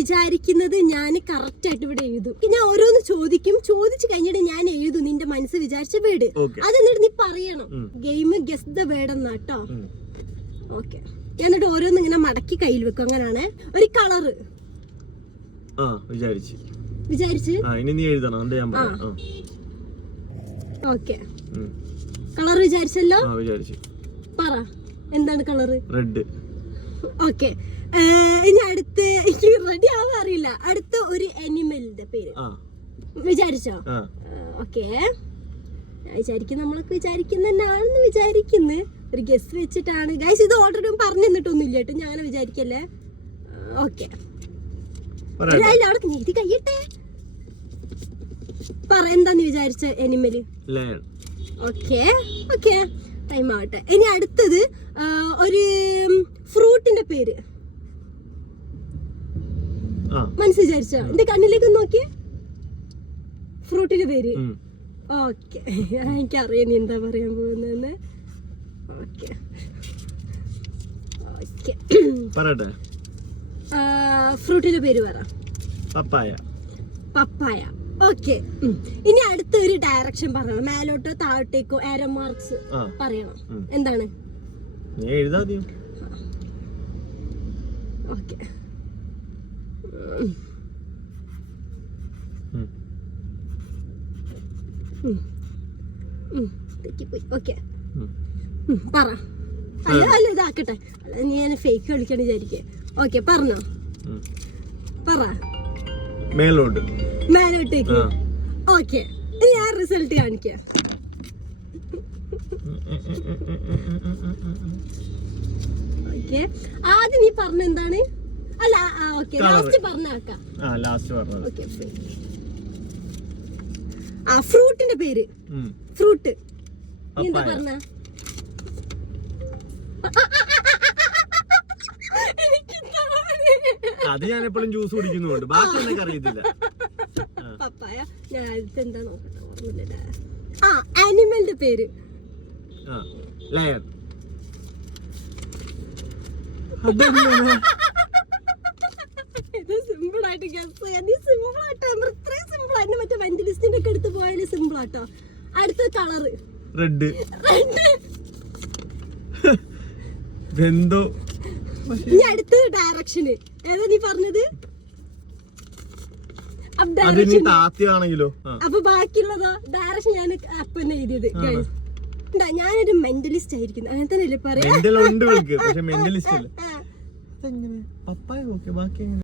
വിചാരിക്കുന്നത് ഞാൻ കറക്റ്റ് ആയിട്ട് ഇവിടെ എഴുതും. ഞാൻ ഓരോന്ന് ചോദിക്കും, ചോദിച്ചു കഴിഞ്ഞിട്ട് ഞാൻ എഴുതും നിന്റെ മനസ്സ് വിചാരിച്ച വേർഡ്. അതെന്നിട്ട് നീ പറയണം. ഗെയിം ഗസ് ദ വേർഡ് എന്നാട്ടോ. ഓക്കെ, എന്നിട്ട് ഓരോന്ന് ഇങ്ങനെ മടക്കി കയ്യിൽ വെക്കും. അങ്ങനെയാണ്. ഒരു കളറ് വിചാരിച്ച് ഓക്കെ, കളർ വിചാരിച്ചല്ലോ. പറ, എന്താണ് കളറ്? റെഡ്. ഓക്കെ, ഇനി അടുത്ത് എനിക്ക് റെഡി ആവാൻ അറിയില്ല. അടുത്ത ഒരു അനിമലിന്റെ പേര് വിചാരിച്ചോ? ഓക്കെ, വിചാരിക്കും നമ്മളൊക്കെ വിചാരിക്കുന്നതാണെന്ന് വിചാരിക്കുന്നു. ഒരു ഗസ് വെച്ചിട്ടാണ് ഗൈസ്. ഇത് ഓൾറെഡി പറഞ്ഞു തന്നിട്ടൊന്നുമില്ല കേട്ടോ, ഞാൻ അങ്ങനെ വിചാരിക്കല്ലേ. ഓക്കെ, അവിടെ നീതി കഴിയട്ടെ. പറ, എന്താന്ന് വിചാരിച്ച അനിമല്? ഓക്കെ ഓക്കെ, ടൈം ആവട്ടെ. ഇനി അടുത്തത് ഒരു ഫ്രൂട്ടിന്റെ പേര് മനസ്സിൽ വിചാരിച്ചോ? എന്റെ കണ്ണിലേക്ക് നോക്കിയേ. ഫ്രൂട്ടിന്റെ പേര്. ഓക്കെ, എനിക്കറിയാം നീ എന്താ പറയാൻ പോകുന്നതെന്ന്. ഓക്കെ ഓക്കെ, ഫ്രൂട്ടിന്റെ പേര് പറ. പപ്പായ. പപ്പായ. ഓക്കെ, ഇനി അടുത്ത ഒരു ഡയറക്ഷൻ പറയണം. മേലോട്ടോ താഴോട്ടേക്കോ ആരോ മാർക്സ് പറയണം. എന്താണ്? ഓക്കെ, തെറ്റിപ്പോയി. ഓക്കെ, പറ. അല്ല അല്ല, ഇതാക്കട്ടെ. നീ ഞാൻ ഫേക്ക് കളിക്കാൻ വിചാരിക്കേ. ഓക്കെ, പറഞ്ഞോ. പറ. മേലോട്ടേക്ക്. ഓക്കെ, ഞാൻ റിസൾട്ട് കാണിക്കാം. ഓക്കെ, ആദ്യം നീ പറഞ്ഞ എന്താണ്? അല്ല, ഓക്കെ, ലാസ്റ്റ് പറഞ്ഞാക്കാം. ഓക്കെ, ഫ്രൂട്ടിന്റെ പേര്. ഫ്രൂട്ട്. എന്താ പറഞ്ഞ? അത് ഞാൻ എപ്പോഴും ജ്യൂസ് കുടിക്കുന്നുണ്ട്, ബാക്കി എനിക്ക് അറിയത്തില്ല. പപ്പായ. ഞാൻ അടുത്ത് എന്താ നോക്കട്ടെ, ഓർമ്മയില്ല. ആനിമലിന്റെ പേര്. ലയൺ. ഇത് സിമ്പിൾ ആയിട്ട് ഗസ് ചെയ്യാൻ. നീ സിമ്പിൾ ആയിട്ട് ഇത്രയും സിമ്പിൾ ആയിട്ട് മറ്റേ വെന്റിലിസ്റ്റിന്റെ ഒക്കെ എടുത്ത് പോയാലും സിമ്പിൾ ആട്ടോ. അടുത്ത കളറ് റെഡ്. എന്തോ. ഇനി അടുത്ത ഡയറക്ഷന് ഏതാ നീ പറഞ്ഞത്? അപ്പൊ ബാക്കിയുള്ളതോ ഡയറക്ഷൻ ഞാൻ അപ്പന്നെ എഴുതിയത്. ഞാനൊരു മെന്റലിസ്റ്റ് ആയിരിക്കുന്നു, അങ്ങനെ തന്നെ അല്ലേ പറയാ?